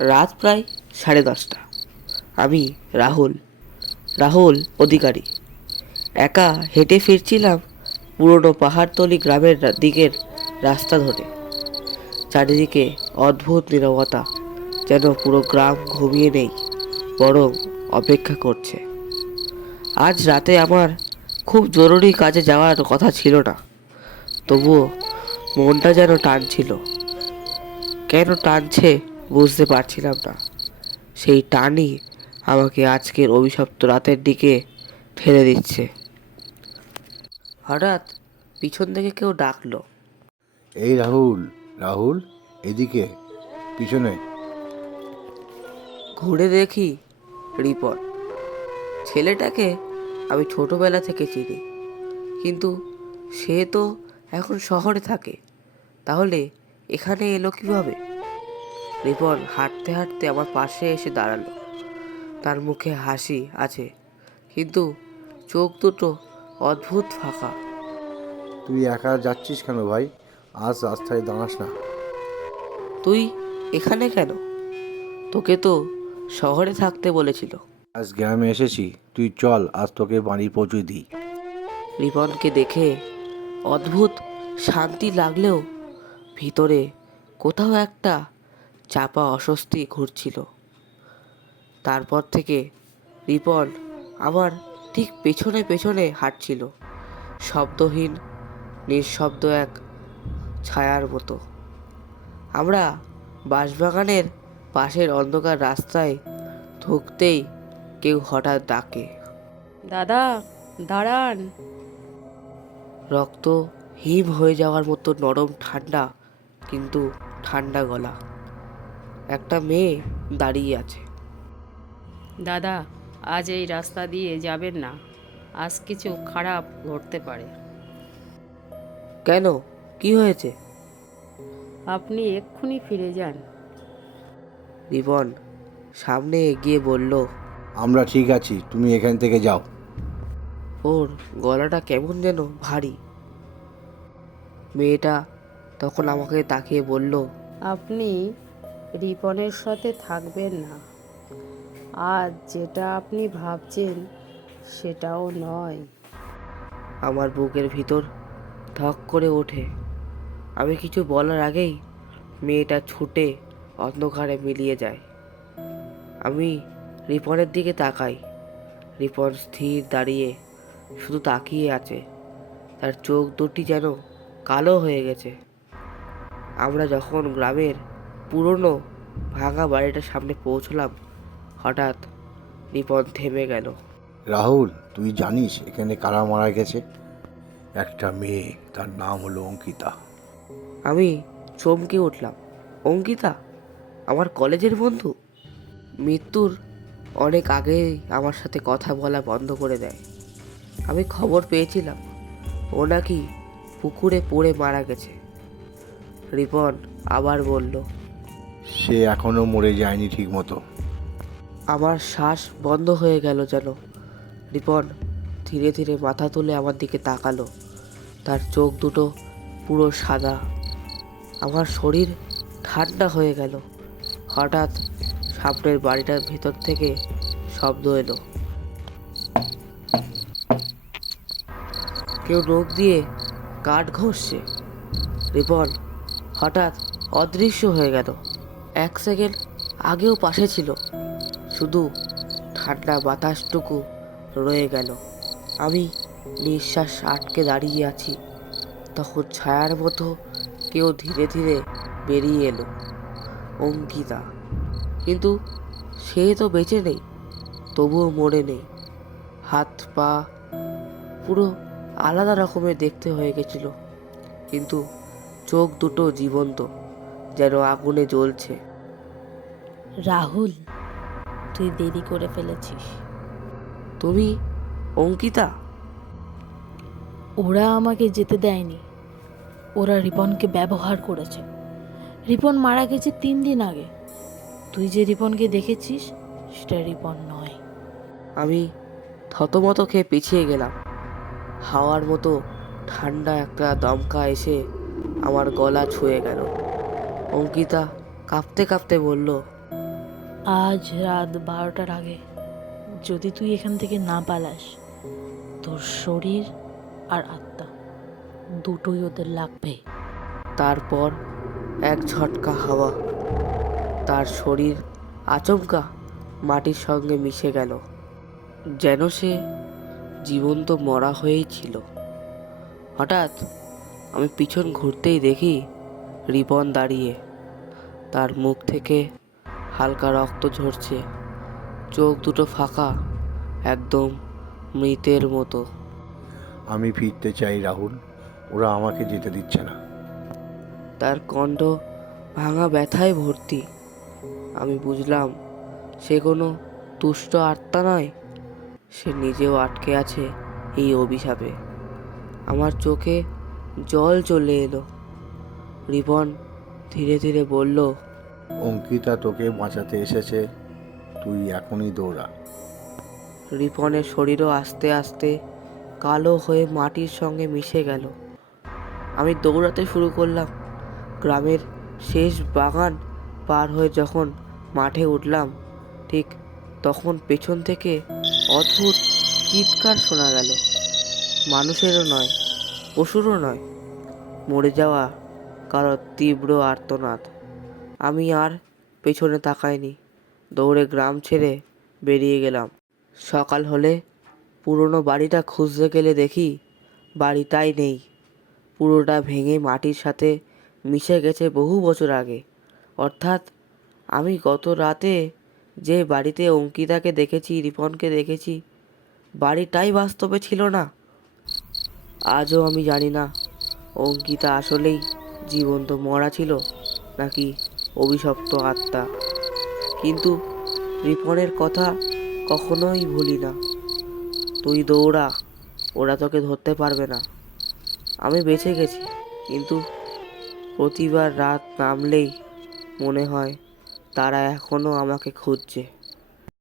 রাত প্রায় 10:30। আমি রাহুল রাহুল অধিকারী একা হেঁটে ফিরছিলাম পুরনো পাহাড়তলি গ্রামের দিকের রাস্তা ধরে। চারিদিকে অদ্ভুত নীরবতা, যেন পুরো গ্রাম ঘুমিয়ে নেই, বরং অপেক্ষা করছে। আজ রাতে আমার খুব জরুরি কাজে যাওয়ার কথা ছিল না, তবুও মনটা যেন টানছিল। কেন টানছে বুঝতে পারছিলাম না। সেই টানই আমাকে আজকের অভিশপ্ত রাতের দিকে ঠেলে দিচ্ছে। হঠাৎ পিছন থেকে কেউ ডাকলো, এই রাহুল, রাহুল, এদিকে, পিছনে। ঘুরে দেখি রিপন। ছেলেটাকে আমি ছোটবেলা থেকে চিনি, কিন্তু সে তো এখন শহরে থাকে। তাহলে এখানে এলো কিভাবে? রিপন হাঁটতে হাঁটতে আমার পাশে এসে দাঁড়ালো। তার মুখে হাসি আছে, কিন্তু চোখ দুটো অদ্ভুত ফাঁকা। তুই একা যাচ্ছিস কেন ভাই? আজ রাস্তায় দাঁড়াস না। তুই এখানে কেন? তোকে তো শহরে থাকতে বলেছিল। আজ গ্রামে এসেছি, তুই চল আজ তোকে বাড়ি পৌঁছে দিই। রিপনকে দেখে অদ্ভুত শান্তি লাগলেও ভিতরে কোথাও একটা চাপা অস্বস্তি ঘুরছিল। তারপর থেকে রিপন আমার ঠিক পেছনে পেছনে হাঁটছিল, শব্দহীন, নিঃশব্দ এক ছায়ার মতো। আমরা বাঁশবাগানের পাশের অন্ধকার রাস্তায় ঢুকতেই কেউ হঠাৎ ডাকে, দাদা, দাঁড়ান। রক্ত হিম হয়ে যাওয়ার মতো নরম ঠান্ডা, কিন্তু ঠান্ডা গলা। একটা মেয়ে দাঁড়িয়ে আছে। দাদা, আজ এই রাস্তা দিয়ে যাবেন না। আজ কিছু খারাপ ঘটতে পারে। কেন, কি হয়েছে? আপনি এক্ষুনি ফিরে যান। রিপন সামনে এগিয়ে বলল। আমরা ঠিক আছি, তুমি এখান থেকে যাও। ওর গলাটা কেমন যেন ভারী। মেয়েটা তখন আমাকে তাকিয়ে বলল, আপনি রিপনের সাথে থাকবেন না। আজ যেটা আপনি ভাবছেন সেটাও নয়। আমার বুকের ভিতর ধক করে ওঠে। আমি কিছু বলার আগেই মেয়েটা ছুটে অন্ধকারে মিলিয়ে যায়। আমি রিপনের দিকে তাকাই। রিপন স্থির দাঁড়িয়ে শুধু তাকিয়ে আছে। তার চোখ দুটি যেন কালো হয়ে গেছে। আমরা যখন গ্রামের পুরনো ভাঙা বাড়িটার সামনে পৌঁছলাম, হঠাৎ রিপন থেমে গেল। রাহুল, তুই জানিস এখানে কারা মারা গেছে? একটা মেয়ে, তার নাম হলো অঙ্কিতা। আমি চমকে উঠলাম। অঙ্কিতা? আমার কলেজের বন্ধু? মৃত্যুর অনেক আগেই আমার সাথে কথা বলা বন্ধ করে দেয়। আমি খবর পেয়েছিলাম ও নাকি পুকুরে পড়ে মারা গেছে। রিপন আবার বলল। সে এখনো মরে যায়নি ঠিক মতো। আমার শ্বাস বন্ধ হয়ে গেল যেন। রিপন ধীরে ধীরে মাথা তুলে আমার দিকে তাকালো। তার চোখ দুটো পুরো সাদা। আমার শরীর ঠান্ডা হয়ে গেল। হঠাৎ সামনের বাড়িটার ভেতর থেকে শব্দ এলো। কেউ নখ দিয়ে কাঠ ঘষছে। রিপন হঠাৎ অদৃশ্য হয়ে গেল। 1 সেকেন্ড আগেও পাশে ছিল, শুধু ঠান্ডা বাতাসটুকু রয়ে গেল। আমি নিঃশ্বাস আটকে দাঁড়িয়ে আছি। তখন ছায়ার মতো কেউ ধীরে ধীরে বেরিয়ে এলো। অঙ্কিতা। কিন্তু সে তো বেঁচে নেই, তবুও মরে নেই। হাত পা পুরো আলাদা রকমের দেখতে হয়ে গেছিল, কিন্তু চোখ দুটো জীবন্ত, যেন আগুনে জ্বলছে। রাহুল, তুই দেরি করে ফেলেছিস। তুমি অঙ্কিতা? ওরা আমাকে যেতে দেয়নি। ওরা রিপনকে ব্যবহার করেছে। রিপন মারা গেছে 3 দিন আগে। তুই যে রিপনকে দেখেছিস সেটা রিপন নয়। আমি থতমত খেয়ে পিছিয়ে গেলাম। হাওয়ার মতো ঠান্ডা একটা দমকা এসে আমার গলা ছুঁয়ে গেল। অঙ্কিতা কাঁপতে কাঁপতে বলল, আজ রাত 12টার আগে যদি তুই এখান থেকে না পালাস, তোর শরীর আর আত্মা দুটোই ওদের লাগবে। তারপর এক ঝটকা হাওয়া, তার শরীর আচমকা মাটির সঙ্গে মিশে গেল, যেন সে জীবন্ত মরা হয়েই ছিল। হঠাৎ আমি পিছন ঘুরতেই দেখি রিপন দাঁড়িয়ে, তার মুখ থেকে হালকা রক্ত ঝরছে, চোখ দুটো ফাঁকা, একদম মৃতের মতো। আমি ফিরতে চাই রাহুল, ওরা আমাকে যেতে দিচ্ছে না। তার কণ্ঠ ভাঙা ব্যথায় ভর্তি। আমি বুঝলাম সে কোনো তুষ্ট আত্মা নয়, সে নিজেও আটকে আছে এই অভিশাপে। আমার চোখে জল চলে এলো। রিপন ধীরে ধীরে বলল, অঙ্কিতা তোকে বাঁচাতে এসেছে, তুই এখনই দৌড়া। রিপনের শরীরও আস্তে আস্তে কালো হয়ে মাটির সঙ্গে মিশে গেল। আমি দৌড়াতে শুরু করলাম। গ্রামের শেষ বাগান পার হয়ে যখন মাঠে উঠলাম, ঠিক তখন পেছন থেকে অদ্ভুত চিৎকার শোনা গেল। মানুষেরও নয়, পশুরও নয়, মরে যাওয়া কারো তীব্র আর্তনাদ। আমি আর পেছনে তাকাইনি, দৌড়ে গ্রাম ছেড়ে বেরিয়ে গেলাম। সকাল হলে পুরনো বাড়িটা খুঁজতে গেলে দেখি বাড়িটাই নেই। পুরোটা ভেঙে মাটির সাথে মিশে গেছে বহু বছর আগে। অর্থাৎ আমি গত রাতে যে বাড়িতে অঙ্কিতাকে দেখেছি, রিপনকে দেখেছি, বাড়িটাই বাস্তবে ছিল না। আজও আমি জানি না অঙ্কিতা আসলেই জীবন্ত মরা ছিল নাকি অভিশপ্ত আত্মা। কিন্তু রিপনের কথা কখনোই ভুলি না, তুই দৌড়া, ওরা তোকে ধরতে পারবে না। আমি বেঁচে গেছি, কিন্তু প্রতিবার রাত নামলেই মনে হয় তারা এখনও আমাকে খুঁজছে।